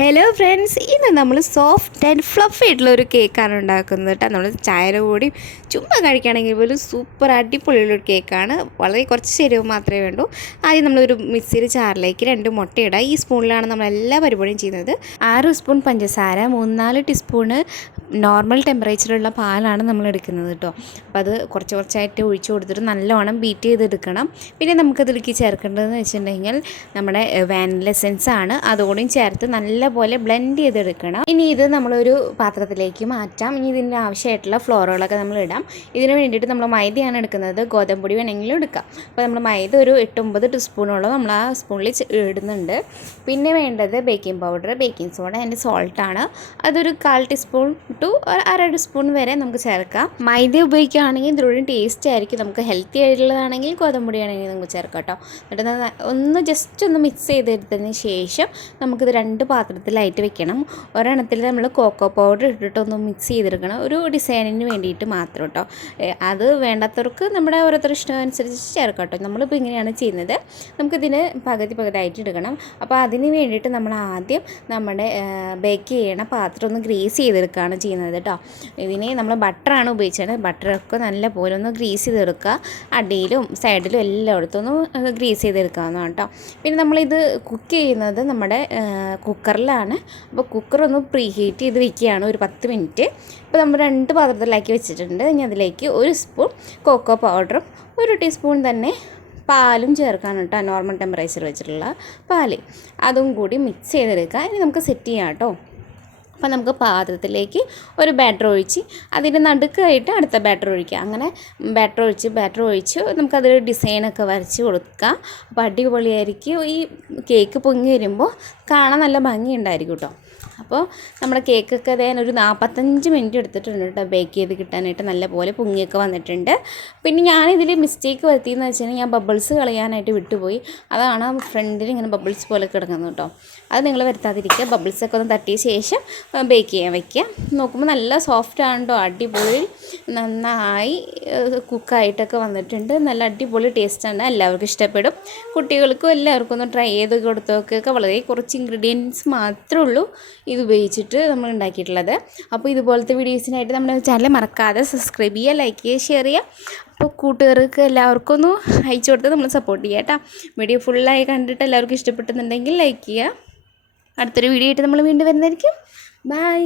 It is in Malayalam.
ഹലോ ഫ്രണ്ട്സ്, ഇന്ന് നമ്മൾ സോഫ്റ്റ് ആൻഡ് ഫ്ലഫി ആയിട്ടുള്ള ഒരു കേക്കാണ് ഉണ്ടാക്കുന്നത് കേട്ടോ. നമ്മൾ ചായയുടെ കൂടി ചുമ്മാ കഴിക്കുകയാണെങ്കിൽ പോലും സൂപ്പർ അടിപൊളിയുള്ളൊരു കേക്കാണ്. വളരെ കുറച്ച് ചേരുവ മാത്രമേ വേണ്ടൂ. ആദ്യം നമ്മളൊരു മിക്സിയുടെ ജാറിലേക്ക് 2 മുട്ടയിടുക. ഈ സ്പൂണിലാണ് നമ്മൾ എല്ലാ പരിപാടിയും ചെയ്യുന്നത്. 6 സ്പൂൺ പഞ്ചസാര, 3-4 ടീസ്പൂണ് നോർമൽ ടെമ്പറേച്ചറുള്ള പാലാണ് നമ്മൾ എടുക്കുന്നത് കേട്ടോ. അപ്പോൾ അത് കുറച്ചായിട്ട് ഒഴിച്ചു കൊടുത്തിട്ട് നല്ലോണം ബീറ്റ് ചെയ്തെടുക്കണം. പിന്നെ നമുക്കതിലേക്ക് ചേർക്കേണ്ടതെന്ന് വെച്ചിട്ടുണ്ടെങ്കിൽ നമ്മുടെ വാനില എസൻസ് ആണ്. അതുകൂടിയും ചേർത്ത് നല്ലപോലെ ബ്ലെൻഡ് ചെയ്തെടുക്കണം. ഇനി ഇത് നമ്മളൊരു പാത്രത്തിലേക്ക് മാറ്റാം. ഇനി ഇതിൻ്റെ ആവശ്യമായിട്ടുള്ള ഫ്ലോറുകളൊക്കെ നമ്മൾ ഇടാം. ഇതിന് വേണ്ടിയിട്ട് നമ്മൾ മൈദയാണ് എടുക്കുന്നത്. ഗോതമ്പൊടി വേണമെങ്കിലും എടുക്കാം. അപ്പോൾ നമ്മൾ മൈദ ഒരു 8-9 ടീസ്പൂണോളം നമ്മൾ ആ സ്പൂണിൽ ഇടുന്നുണ്ട്. പിന്നെ വേണ്ടത് baking powder, baking soda and സോൾട്ടാണ്. അതൊരു 1/4 ടീസ്പൂൺ ടു 1/2 ടീസ്പൂൺ വരെ നമുക്ക് ചേർക്കാം. മൈദ ഉപയോഗിക്കുകയാണെങ്കിൽ ഇതിലൂടെ ടേസ്റ്റ് ആയിരിക്കും. നമുക്ക് ഹെൽത്തി ആയിട്ടുള്ളതാണെങ്കിൽ ഗോതമ്പൊടി ആണെങ്കിൽ നമുക്ക് ചേർക്കാം കേട്ടോ. എന്നിട്ട് ജസ്റ്റ് ഒന്ന് മിക്സ് ചെയ്തെടുത്തതിന് ശേഷം നമുക്കിത് 2 പാത്രത്തിലായിട്ട് വെക്കണം. ഒരെണ്ണത്തിൽ നമ്മൾ കോക്കോ പൗഡർ ഇട്ടിട്ടൊന്ന് മിക്സ് ചെയ്തെടുക്കണം, ഒരു ഡിസൈനിന് വേണ്ടിയിട്ട് മാത്രം കേട്ടോ. അത് വേണ്ടാത്തവർക്ക് നമ്മുടെ ഓരോരുത്തർ ഇഷ്ടം അനുസരിച്ച് ചേർക്കാം കേട്ടോ. നമ്മളിപ്പോൾ ഇങ്ങനെയാണ് ചെയ്യുന്നത്. നമുക്കിതിന് പകുതിയായിട്ട് എടുക്കണം. അപ്പോൾ അതിന് വേണ്ടിയിട്ട് നമ്മൾ ആദ്യം നമ്മുടെ ബേക്ക് ചെയ്യണ പാത്രം ഒന്ന് ഗ്രീസ് ചെയ്തെടുക്കുകയാണ് ചെയ്യുന്നത് കേട്ടോ. ഇതിന് നമ്മൾ ബട്ടറാണ് ഉപയോഗിച്ചത്. ബട്ടറൊക്കെ നല്ല പോലെ ഒന്ന് ഗ്രീസ് ചെയ്തെടുക്കുക. അടിയിലും സൈഡിലും എല്ലായിടത്തും ഒന്ന് ഗ്രീസ് ചെയ്തെടുക്കാവുന്നതാണ് കേട്ടോ. പിന്നെ നമ്മളിത് കുക്ക് ചെയ്യുന്നത് നമ്മുടെ കുക്കറിലാണ്. അപ്പോൾ കുക്കറൊന്ന് പ്രീ ഹീറ്റ് ചെയ്ത് വെക്കുകയാണ് ഒരു 10 മിനിറ്റ്. ഇപ്പോൾ നമ്മൾ 2 പാത്രത്തിലാക്കി വെച്ചിട്ടുണ്ട്. ഇനി അതിലേക്ക് 1 സ്പൂൺ കോക്കോ പൗഡറും 1 ടീസ്പൂൺ തന്നെ പാലും ചേർക്കാണ് കേട്ടോ. നോർമൽ ടെമ്പറേച്ചർ വെച്ചിട്ടുള്ള പാല്, അതും കൂടി മിക്സ് ചെയ്തെടുക്കുക. ഇനി നമുക്ക് സെറ്റ് ചെയ്യാം കേട്ടോ. അപ്പോൾ നമുക്ക് പാത്രത്തിലേക്ക് ഒരു ബാറ്റർ ഒഴിച്ച് അതിൻ്റെ നടുക്കായിട്ട് അടുത്ത ബാറ്റർ ഒഴിക്കുക. അങ്ങനെ ബാറ്റർ ഒഴിച്ച് നമുക്കതൊരു ഡിസൈനൊക്കെ വരച്ച് കൊടുക്കുക. അപ്പോൾ അടിപൊളിയായിരിക്കും. ഈ കേക്ക് പൊങ്ങി വരുമ്പോൾ കാണാൻ നല്ല ഭംഗിയുണ്ടായിരിക്കും കേട്ടോ. അപ്പോൾ നമ്മുടെ കേക്കൊക്കെ ഒരു 45 മിനിറ്റ് എടുത്തിട്ടുണ്ട് കേട്ടോ ബേക്ക് ചെയ്ത് കിട്ടാനായിട്ട്. നല്ലപോലെ പൊങ്ങിയൊക്കെ വന്നിട്ടുണ്ട്. പിന്നെ ഞാനിതിൽ മിസ്റ്റേക്ക് വരുത്തിയെന്ന് വെച്ചാൽ ഞാൻ ബബിൾസ് കളയാനായിട്ട് വിട്ടുപോയി. അതാണ് ഫ്രണ്ടിൽ ഇങ്ങനെ ബബിൾസ് പോലെ കിടക്കുന്നത് കേട്ടോ. അത് നിങ്ങൾ വരുത്താതിരിക്കുക. ബബിൾസൊക്കെ ഒന്ന് തട്ടിയ ശേഷം ബേക്ക് ചെയ്യാൻ വയ്ക്കുക. നോക്കുമ്പോൾ നല്ല സോഫ്റ്റ് ആണ് കേട്ടോ. അടിപൊളി നന്നായി കുക്കായിട്ടൊക്കെ വന്നിട്ടുണ്ട്. നല്ല അടിപൊളി ടേസ്റ്റാണ്. എല്ലാവർക്കും ഇഷ്ടപ്പെടും. കുട്ടികൾക്കും എല്ലാവർക്കും ഒന്ന് ട്രൈ ചെയ്ത് കൊടുത്തൊക്കെ. വളരെ കുറച്ച് ഇൻഗ്രീഡിയൻസ് മാത്രമേ ഉള്ളൂ ഇത് ഉപയോഗിച്ചിട്ട് നമ്മൾ ഉണ്ടാക്കിയിട്ടുള്ളത്. അപ്പോൾ ഇതുപോലത്തെ വീഡിയോസിനായിട്ട് നമ്മുടെ ചാനൽ മറക്കാതെ സബ്സ്ക്രൈബ് ചെയ്യുക, ലൈക്ക് ചെയ്യുക, ഷെയർ ചെയ്യുക. അപ്പോൾ കൂട്ടുകാർക്ക് എല്ലാവർക്കും ഒന്ന് അയച്ചു കൊടുത്ത് നമ്മൾ സപ്പോർട്ട് ചെയ്യുക കേട്ടോ. വീഡിയോ ഫുള്ളായി കണ്ടിട്ട് എല്ലാവർക്കും ഇഷ്ടപ്പെടുന്നുണ്ടെങ്കിൽ ലൈക്ക് ചെയ്യുക. അടുത്തൊരു വീഡിയോ ആയിട്ട് നമ്മൾ വീണ്ടും വരുന്നതായിരിക്കും. ബൈ.